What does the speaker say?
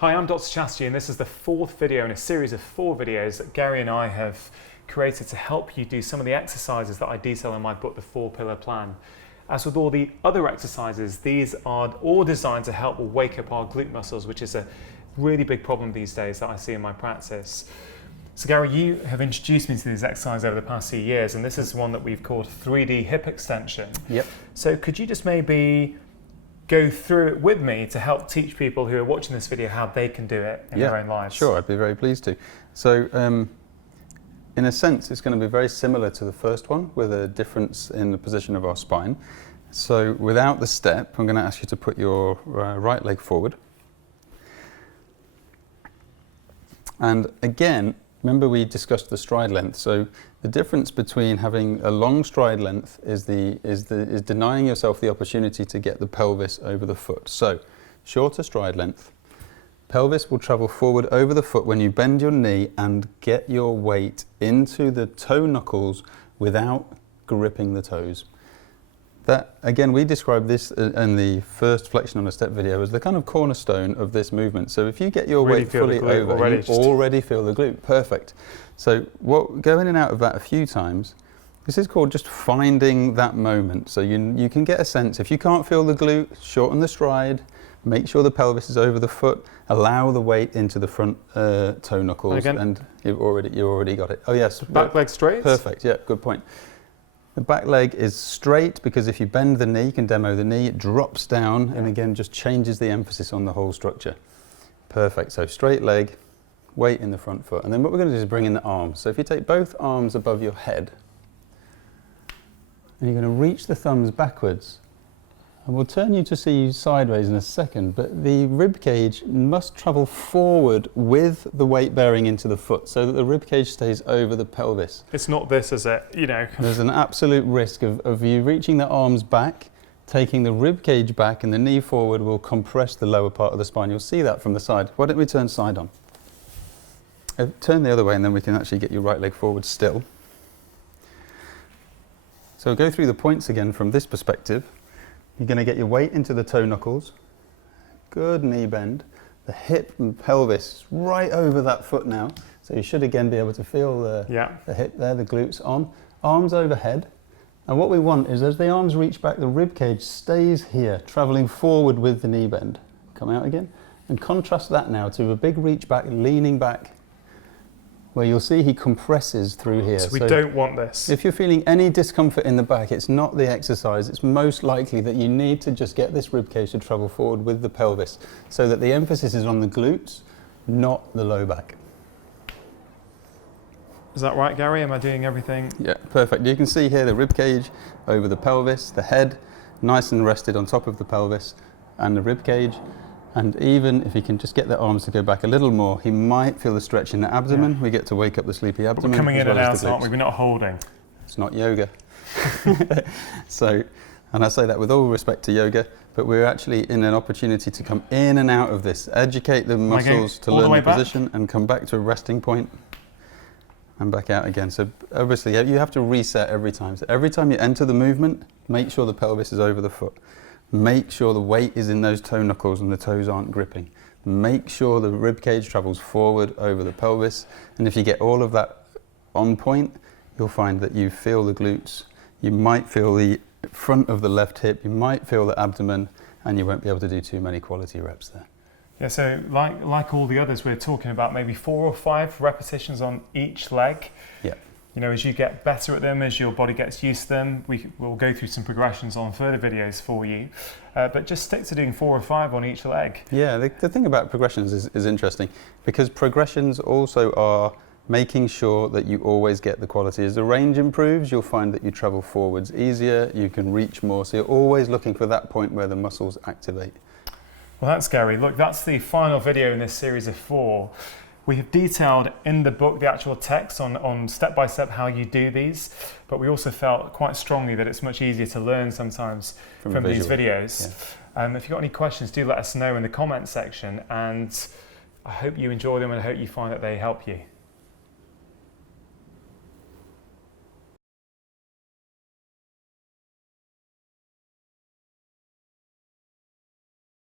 Hi, I'm Dr. Chatterjee, and this is the fourth video in a series of 4 videos that Gary and I have created to help you do some of the exercises that I detail in my book, The 4-Pillar Plan. As with all the other exercises, these are all designed to help wake up our glute muscles, which is a really big problem these days that I see in my practice. So Gary, you have introduced me to these exercises over the past few years, and this is one that we've called 3D hip extension. Yep. So could you just maybe go through it with me to help teach people who are watching this video how they can do it in their own lives? Sure, I'd be very pleased to. So in a sense, it's going to be very similar to the first one with a difference in the position of our spine. So without the step, I'm going to ask you to put your right leg forward. And again, remember we discussed the stride length. So the difference between having a long stride length is denying yourself the opportunity to get the pelvis over the foot. So shorter stride length, pelvis will travel forward over the foot when you bend your knee and get your weight into the toe knuckles without gripping the toes. That, again, we described this in the first flexion on a step video as the kind of cornerstone of this movement. So if you get your weight fully over, you already feel the glute. Perfect. So go in and out of that a few times. This is called just finding that moment. So you can get a sense. If you can't feel the glute, shorten the stride, make sure the pelvis is over the foot, allow the weight into the front toe knuckles, and you already got it. Oh yes. Back leg straight? Perfect, yeah, good point. The back leg is straight because if you bend the knee, you can demo the knee, it drops down and again just changes the emphasis on the whole structure. Perfect, so straight leg, weight in the front foot. And then what we're going to do is bring in the arms. So if you take both arms above your head, and you're going to reach the thumbs backwards, and we'll turn you to see you sideways in a second, but the rib cage must travel forward with the weight bearing into the foot so that the rib cage stays over the pelvis. It's not this, is it? You know. There's an absolute risk of you reaching the arms back, taking the rib cage back, and the knee forward will compress the lower part of the spine. You'll see that from the side. Why don't we turn side on? Turn the other way and then we can actually get your right leg forward still. So go through the points again from this perspective. You're going to get your weight into the toe knuckles, good knee bend, the hip and pelvis right over that foot now, so you should again be able to feel the hip there, the glutes on, arms overhead, and what we want is as the arms reach back, the rib cage stays here, travelling forward with the knee bend. Come out again, and contrast that now to a big reach back, leaning back, where you'll see he compresses through here. So we don't want this. If you're feeling any discomfort in the back, it's not the exercise. It's most likely that you need to just get this rib cage to travel forward with the pelvis so that the emphasis is on the glutes, not the low back. Is that right, Gary? Am I doing everything? Yeah, perfect. You can see here the rib cage over the pelvis, the head nice and rested on top of the pelvis and the rib cage. And even if he can just get the arms to go back a little more, he might feel the stretch in the abdomen. Yeah. We get to wake up the sleepy abdomen. We're coming in and out, aren't we? We're not holding. It's not yoga. So, and I say that with all respect to yoga, but we're actually in an opportunity to come in and out of this, educate the muscles to learn the position and come back to a resting point and back out again. So obviously you have to reset every time. So every time you enter the movement, make sure the pelvis is over the foot. Make sure the weight is in those toe knuckles and the toes aren't gripping. Make sure the rib cage travels forward over the pelvis. And if you get all of that on point, you'll find that you feel the glutes. You might feel the front of the left hip. You might feel the abdomen, and you won't be able to do too many quality reps there. Yeah, so like all the others, we're talking about maybe 4 or 5 repetitions on each leg. Yeah. You know, as you get better at them, as your body gets used to them, we'll go through some progressions on further videos for you. But just stick to doing 4 or 5 on each leg. Yeah, the thing about progressions is interesting because progressions also are making sure that you always get the quality. As the range improves, you'll find that you travel forwards easier, you can reach more. So you're always looking for that point where the muscles activate. Well, that's scary. Look, that's the final video in this series of 4. We have detailed in the book the actual text on step-by-step how you do these, but we also felt quite strongly that it's much easier to learn sometimes from these videos. Yeah. If you've got any questions, do let us know in the comment section, and I hope you enjoy them and I hope you find that they help you.